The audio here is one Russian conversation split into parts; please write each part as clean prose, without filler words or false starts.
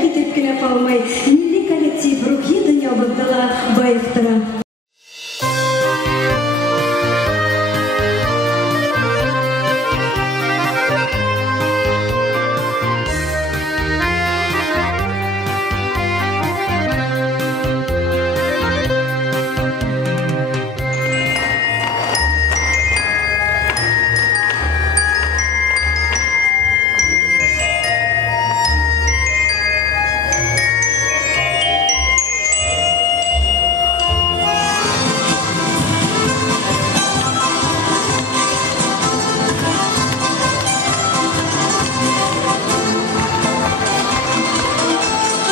китеп кенә калмый, милли коллектив рухи дөньябызда ла баек тора.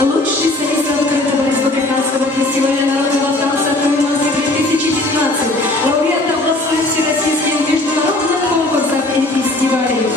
Лучший солист открытого республиканского фестиваля народного танца «Кавказа 2019», лауреат областных всероссийских международных конкурсов и фестивалей.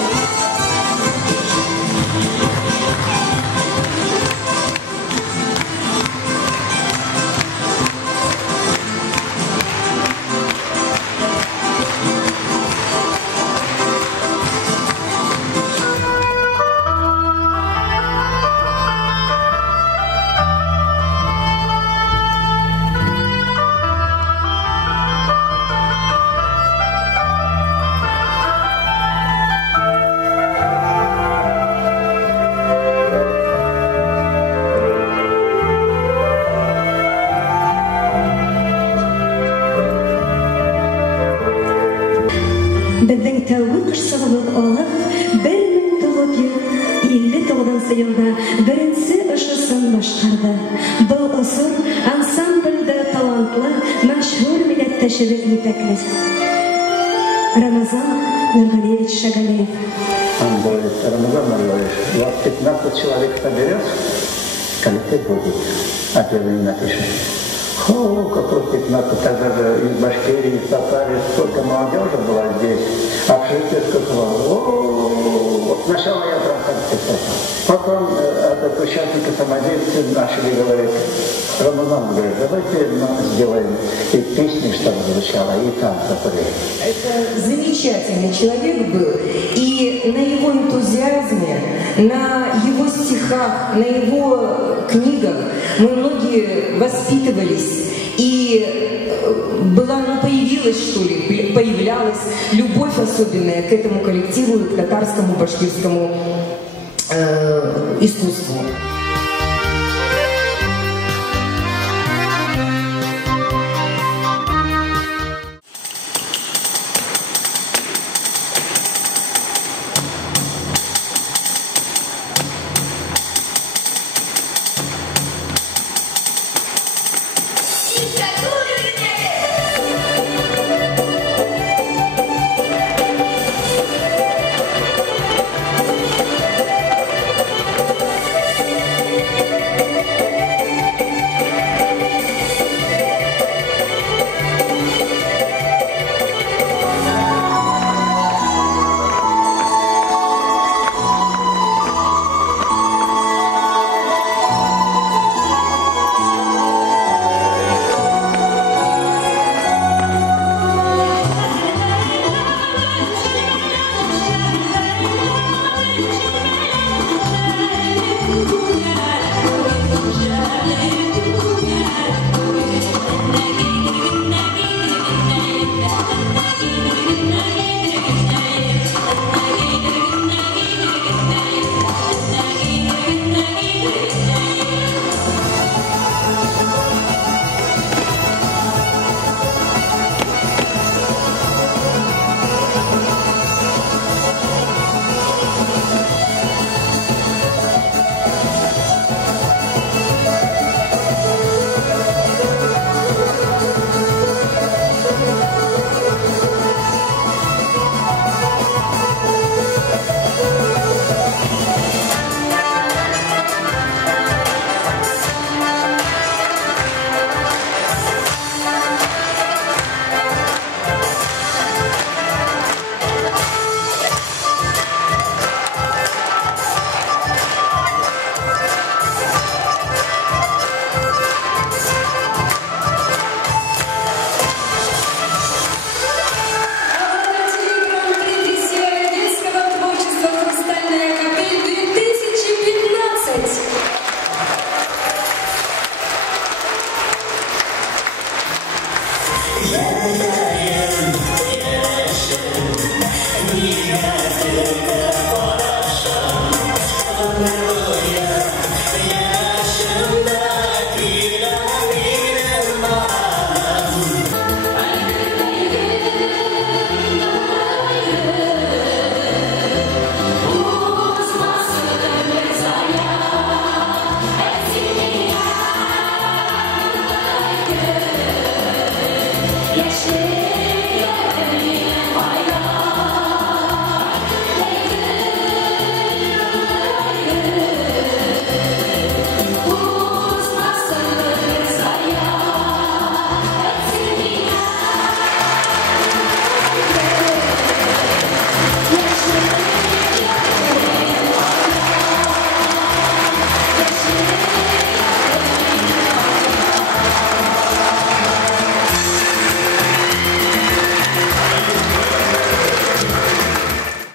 Безнең тәүге кышсыгыбыз алып, 1959 елда беренче ышысын башкарды. Бу ысыр ансамбльдә талантлы, мәшһүр милләттәшебез итәкле. Рамазан Нургалиевич Шагалиев. Рамазан Нургалиевич, 15 человек соберет, коллектив будет, объявление напишем. О, какой 15, тогда же из Башкирии, из Татарии, столько молодежи была здесь, общежитие сказала, вот сначала я просто писал. Потом этот участники самодельцы начали говорить, Рамазан говорит, давайте сделаем и песни, чтобы звучало, и танцы были. Это замечательный человек был, и на его энтузиазме, на его стихах, на его книгах мы многие воспитывались, и появилась, что ли, появлялась любовь особенная к этому коллективу и к татарскому, башкирскому искусству.